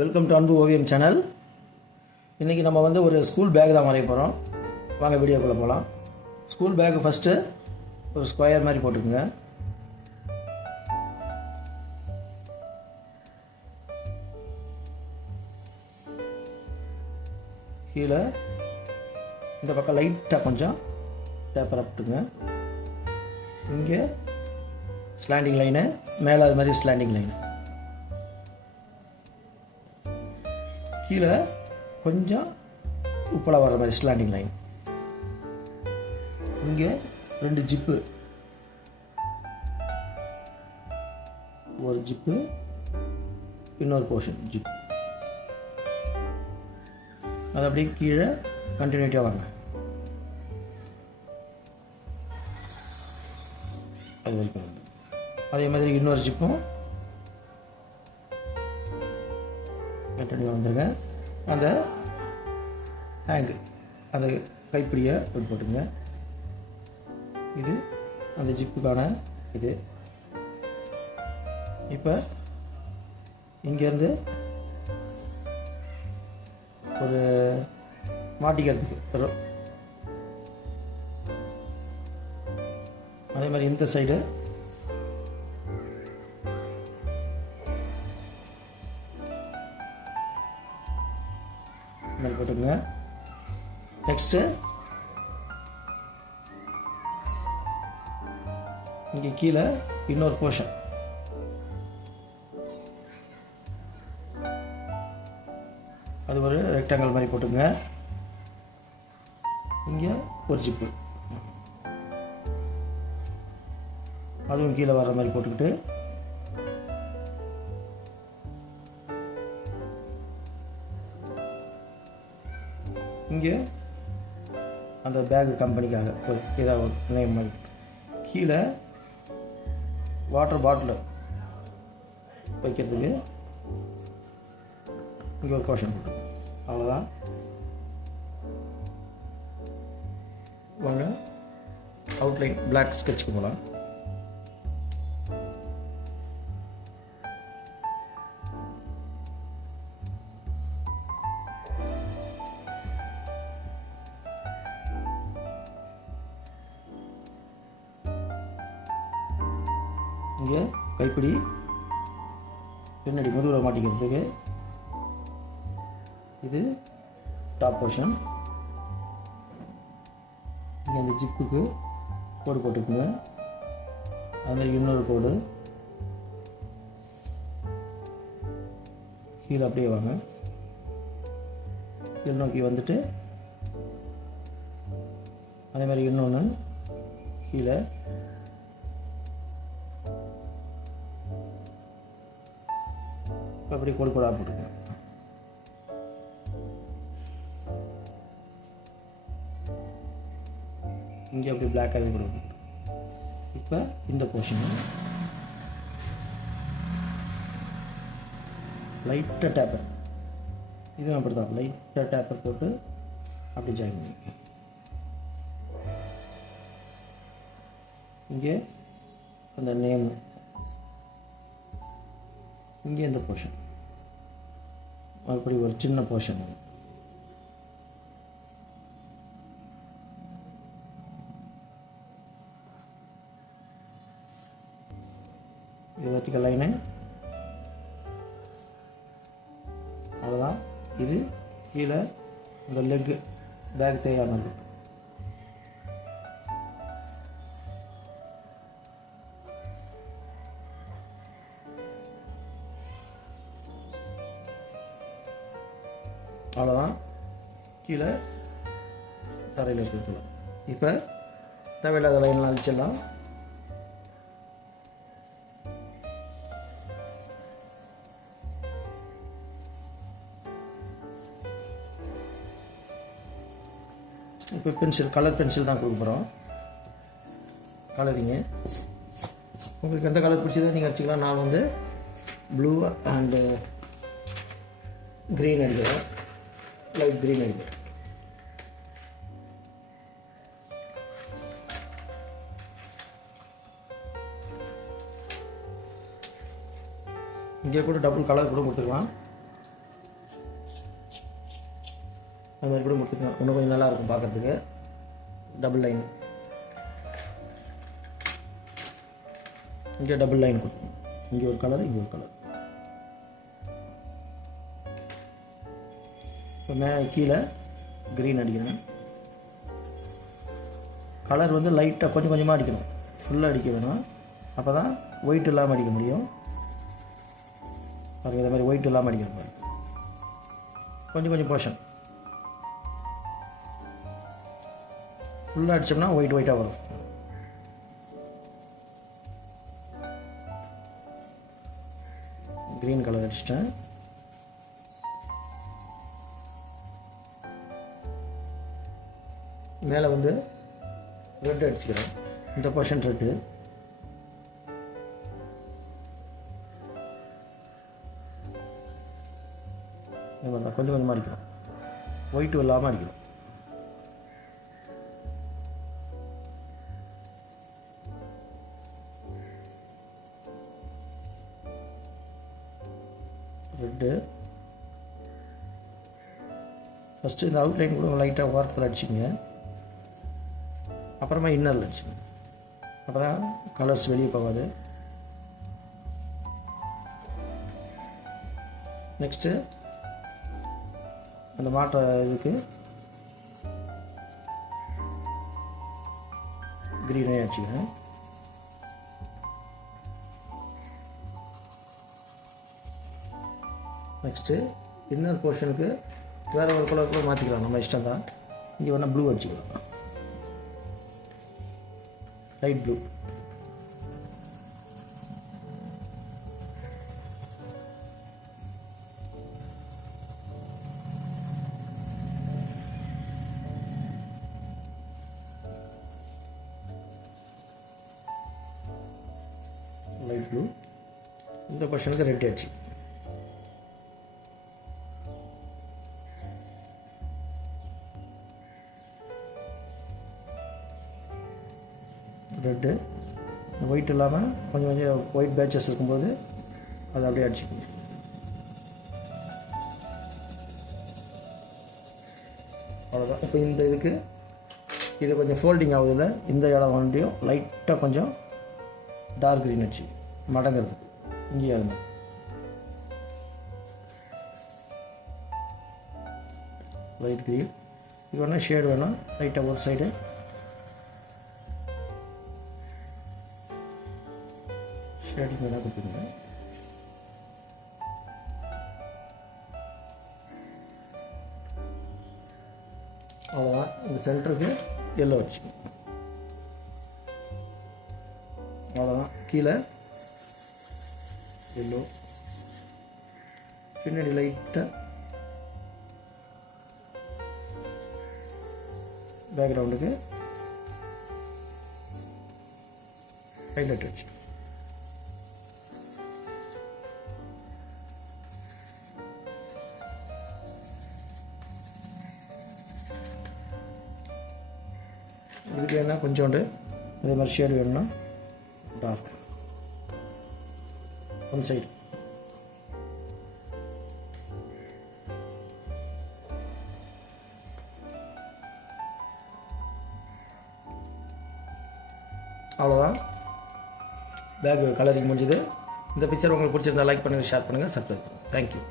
Welcome to அன்பு ஓவியம் channel. இன்றைக்கி நம்ம வந்து ஒரு ஸ்கூல் பேக் தான் வரைய போகிறோம். வாங்க வீடியோக்குள்ளே போகலாம். ஸ்கூல் பேக் ஃபஸ்ட்டு ஒரு ஸ்கொயர் மாதிரி போட்டுக்குங்க. கீழே இந்த பக்கம் லைட்டாக கொஞ்சம் பேப்பரை போட்டுங்க. இங்கே ஸ்லாண்டிங் லைனு, மேலே அது மாதிரி ஸ்லாண்டிங் லைனு, கீழே கொஞ்சம் உப்பளம் வர்ற மாதிரி ஸ்லாண்டிங் லைன். இங்கே 2 ஜிப்பு, ஒரு ஜிப்பு, இன்னொரு போர்ஷன் ஜிப். அது அப்படியே கீழே கண்டினியூட்டியாக வாங்க. அது வரைக்கும் வந்து அதே மாதிரி இன்னொரு ஜிப்பும் கண்டினியூ வந்துருங்க. அந்த ஹேங்கு, அந்த கைப்பிடியை இப்படி போட்டுங்க. இது அந்த ஜிப்புக்கான இது. இப்போ இங்கேருந்து ஒரு மாட்டிக்கிறதுக்கு அதே மாதிரி இந்த சைடு மாதிரி போட்டுங்க. நெக்ஸ்ட்டு இங்கே கீழே இன்னொரு போர்ஷன், அது ஒரு ரெக்டாங்கிள் மாதிரி போட்டுங்க. இங்கே ஒரு ஜிப்பு, அதுவும் கீழே வர்ற மாதிரி போட்டுக்கிட்டு இங்கே அந்த பேக் கம்பெனிக்காக ஒரு ஏதாவது ஒரு நேம் மாதிரி. கீழே வாட்டர் பாட்டில் வைக்கிறதுக்கு இங்கே ஒரு போர்ஷன் போட்டு. அவ்வளோதான். வாங்க அவுட்லைன் பிளாக் ஸ்கெட்சுக்கு போகலாம். இங்கே கைப்பிடி பின்னாடி முதுகில் மாட்டிக்கிறதுக்கு இது டாப் போர்ஷன். இங்கே அந்த ஜிப்புக்கு கோடு போட்டுக்குங்க. அதுமாதிரி இன்னொரு கோடு கீழே அப்படியே வாங்க. கீழே நோக்கி வந்துட்டு அதே மாதிரி இன்னொன்று கீழே அப்படி கோடு கோடாக போட்டுக்கணும். இங்கே அப்படி பிளாக்காகவே கொடுக்கணும். இப்போ இந்த போர்ஷன் லைட்டாக டேப்பர், இதுவும் அப்படி தான் லைட்டாக டேப்பர் போட்டு அப்படி ஜாயின் பண்ணி இங்கே அந்த நேமு, இங்கே இந்த போர்ஷன் அப்படி ஒரு சின்ன போர்ஷன். இது வெர்டிக்கல் லைனு. அவ்வளோதான். இது கீழே இந்த லெக்கு பேக் தேவையானது. அவ்வளோதான். கீழே தரையில் போய்க்கலாம். இப்போ தேவையில்லாத லைன்லாம் அழிச்சிடலாம். இப்போ பென்சில், கலர் பென்சில் தான் கொடுக்க போகிறோம். கலரிங்கு உங்களுக்கு எந்த கலர் பிடிச்சதோ நீங்கள் வச்சுக்கலாம். நான் வந்து ப்ளூ அண்டு க்ரீன் எடுக்கிறேன், லைட் க்ரீன் எடுக்கிறேன். இங்கே கூட டபுள் கலர் கூட கொடுத்துக்கலாம். அது மாதிரி கூட கொடுத்துக்கலாம். இன்னும் கொஞ்சம் நல்லாயிருக்கும் பார்க்குறதுக்கு. டபுள் லைன், இங்கே டபுள் லைன் கொடுத்துருங்க. இங்கே ஒரு கலர், இங்கே ஒரு கலர். இப்போ கீழே க்ரீன் அடிக்கிறேன். கலர் வந்து லைட்டாக கொஞ்சம் கொஞ்சமாக அடிக்கணும், ஃபுல்லாக அடிக்க வேணும். அப்போ தான் ஒயிட் இல்லாமல் அடிக்க முடியும். அது இதை மாதிரி ஒயிட் இல்லாமல் அடிக்கிற மாதிரி கொஞ்சம் கொஞ்சம் போர்ஷன் ஃபுல்லாக அடித்தோம்னா ஒயிட்டாக வரும். க்ரீன் கலர் அடிச்சிட்டேன். மேலே வந்து ரெட் அடிச்சுக்கிறேன். இந்த போர்ஷன் ரெட்டு. கொஞ்சம் கொஞ்சமாக அடிக்கணும், ஒயிட்டும் இல்லாமல் அடிக்கணும். ரெட்டு ஃபஸ்ட்டு இந்த அவுட்லைன் கூட லைட்டாக ஓரத்தில் அடிச்சிங்க, அப்புறமா இன்னரில் அடிச்சுங்க. அப்போ தான் கலர்ஸ் வெளியே போகாது. நெக்ஸ்ட்டு அந்த மாற்ற இதுக்கு க்ரீனே அடிச்சுக்கிறேன். நெக்ஸ்ட்டு இன்னர் போர்ஷனுக்கு வேறு ஒரு கலர் கூட மாற்றிக்கலாம், நம்ம இஷ்டம் தான். இங்கே வேணால் ப்ளூ அடிச்சுக்கலாம், லைட் ப்ளூ. Light blue. இந்த போர்ஷனுக்கு ரெட் அடிச்சு. ரெட்டு ஒயிட் இல்லாமல் கொஞ்சம் கொஞ்சம் ஒயிட் பேட்சஸ் இருக்கும்போது அதை அப்படியே அடிச்சுக்கோங்க. அவ்வளோதான். இப்போ இந்த இதுக்கு இது கொஞ்சம் ஃபோல்டிங் ஆகுதில்ல, இந்த இடம் வண்டியும் லைட்டாக கொஞ்சம் டார்க் க்ரீன் அடிச்சு மடங்கிறது இங்கே ஆகுது. Light green. இது வேணால் ஷேடு வேணும், லைட்டாக ஒரு சைடு ஷேடிங் வேணால் கொடுத்துருங்க. அவ்வளோதான். இந்த சென்டருக்கு எல்லோ வச்சு அவ்வளோதான். கீழே எல்லோ, பின்னாடி லைட்டாக பேக்ரவுண்டுக்கு ஹைலைட் வச்சு இதுக்கு வேணா கொஞ்சோண்டு அதே மாதிரி ஷேடு வேணும்னா டார்க் ஒன் சைடு. அவ்வளோதான். பேக் கலரிங் முடிஞ்சுது. இந்த பிக்சர் உங்களுக்கு பிடிச்சிருந்தா லைக் பண்ணுங்கள், ஷேர் பண்ணுங்கள், சப்ஸ்கிரைப் பண்ணுங்கள். தேங்க்யூ.